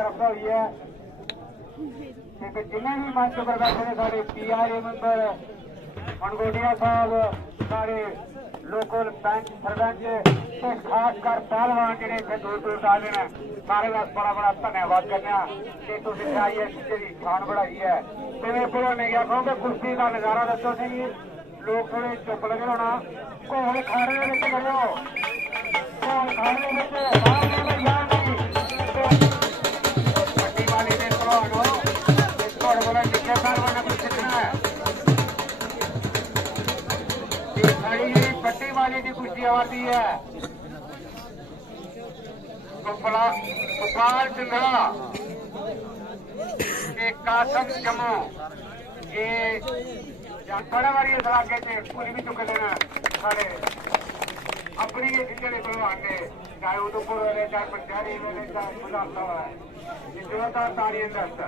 तरफ से हुई है जिन्हें भी मंच पर बैठे ने सारे PRA मैंबर मनगोटिया साहब सारे लोकल पंच सरपंच खासकर पहलवान जिन्हें इतने दूर दूर आ रहे हैं सारे का बड़ा बड़ा धन्यवाद करने कि तुम आई जी शान बढ़ाई है जिम्मे भुला ने गया क्योंकि कुश्ती का नजारा दसो सी लोग थोड़े चुप लगे होना घोल खाने करो घोल खाने पट्टी वाली की कुश्ती आती है गोपाल सिंघड़ा कासम जम्मू ये बड़ा बारी इस इलाके से कुछ भी चुके देना सारे अपनी ये जिले पहलवान ने चाहे उधमपुर वाले चाहे पंचायती वाले चाहे बुलाता हुआ है जोरदार ताली दस्त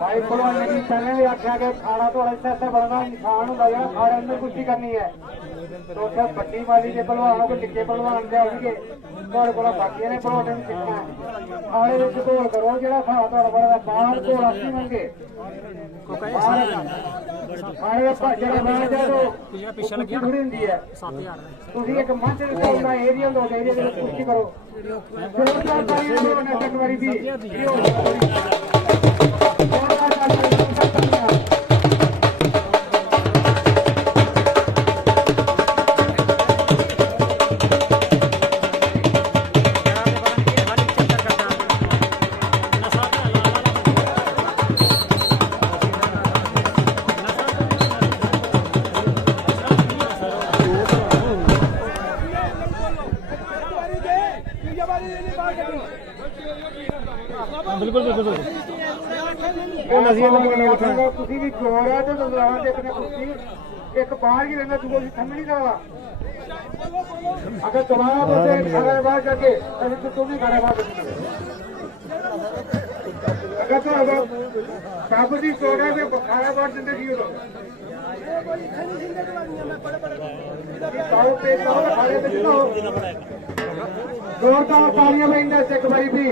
भाई भलवान ने पहले भी आख्या कि खाना तो ऐसे ऐसे बनना इंसान होगा जो खाने अंदर कुश्ती करनी है तो उत्थे बड्डी वाली के भलवान को निक्के भलवान जाओगे थोड़े को बाकी ने भलवान ने सीखना है खाने में घोल करो जो खाना थोड़ा बड़ा बाहर घोल आती मंगे खाने का भाजने बना जाए तो कुश्ती थोड़ी होंगी है तुम एक मंच का एरिया लो एरिया में कुश्ती करो एक बारी भी बिल्कुल बिल्कुल ਤੁਸੀਂ ਵੀ ਜੋਰ ਹੈ ਤੇ ਨਜ਼ਰਾਂ ਦੇਖਣੇ ਤੁਸੀਂ ਇੱਕ ਬਾਹਰ ਹੀ ਰਹਿੰਦਾ ਤੂੰ ਕੋਈ ਥੰਮ ਨਹੀਂ ਰਹਾ अगर तुम्हारा बच्चे खाना बाहर करके तभी तो तुम ही खाना बाहर अगर तो अगर काबू जी सोडा में खाना बाहर जिंदगी हो जोरदार तालियां में इंडिया से एक बारी भी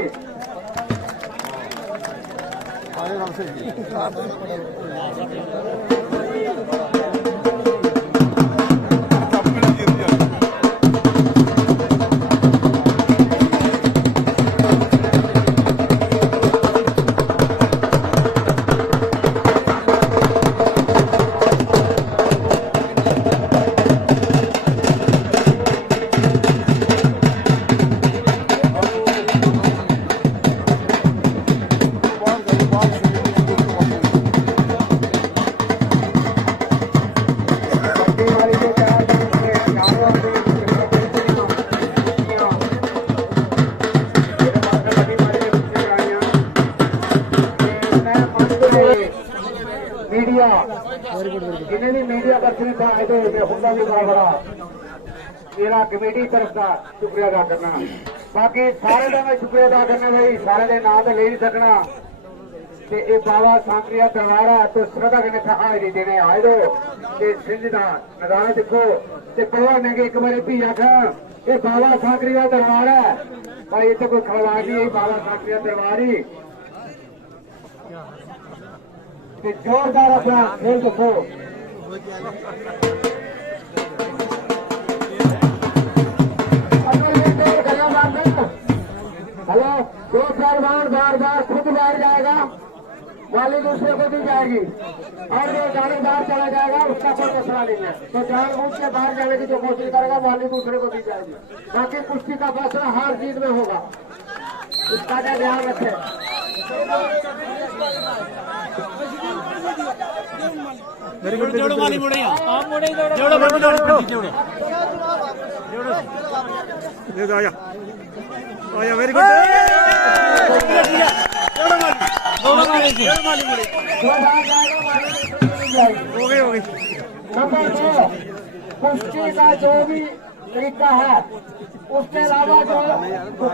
मीडिया जिन्हें भी मीडिया दर्शन था होगा भी बड़ा बड़ा मेरा कमेटी तरफ का शुक्रिया अदा करना। बाकी सारे का मैं शुक्रिया अदा करना भाई सारे के नाम तो ले नहीं सकना ते ये बाबा सांकरिया दरबार है तो श्रद्धा कन्नै हाजरी देने आए दो ते सिंध का नजारा देखो ते परवाह ने एक बार भी आखा ये बाबा सांकरिया दरबार है भाई इतने कोई खलवाड़ नहीं बाबा सांकरिया दरबार ही जोरदार अपना खेल देखो हेलो दो चार बार खुद बाहर जाएगा वाली दूसरे को दी जाएगी और जो जाने बाहर चला जाएगा उसका कोई मसला नहीं है तो जानबूझ के बाहर जाने की जो कोशिश करेगा वाली दूसरे को दी जाएगी। बाकी कुश्ती का फैसला हार जीत में होगा इसका क्या ध्यान रखें। वेरी गुड जोड़ो माली मुड़े आप मुड़े जोड़ो जोड़ो जोड़ो जोड़ो ये आया वेरी गुड जोड़ो माली मुड़े हो गए नंबर 2 कुश्ती का जो भी तरीका है उसके अलावा जो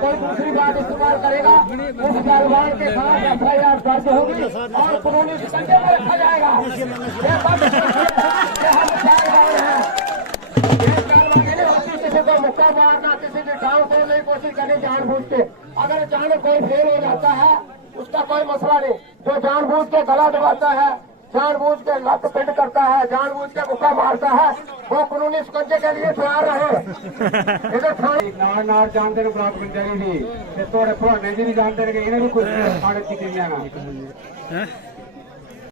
कोई दूसरी बात इस्तेमाल करेगा उस पहलवान के खिलाफ FIR दर्ज होगी और कानूनी शिकंजे में रखा जाएगा। किसी को मुक्का मारना किसी की टांग तोड़ने की कोशिश करनी जानबूझ के अगर अचानक कोई फेल हो जाता है उसका कोई मसला नहीं। जो जानबूझ के गला दबाता है जानबूझ के लत पिट करता है जानबूझ के मुक्का मारता है वो कानूनी शिकंजे के लिए तैयार रहे। नार जानते ब्लॉक पंचायत जी थोड़े पुराने जी भी जानते इन्हें भी कुछ की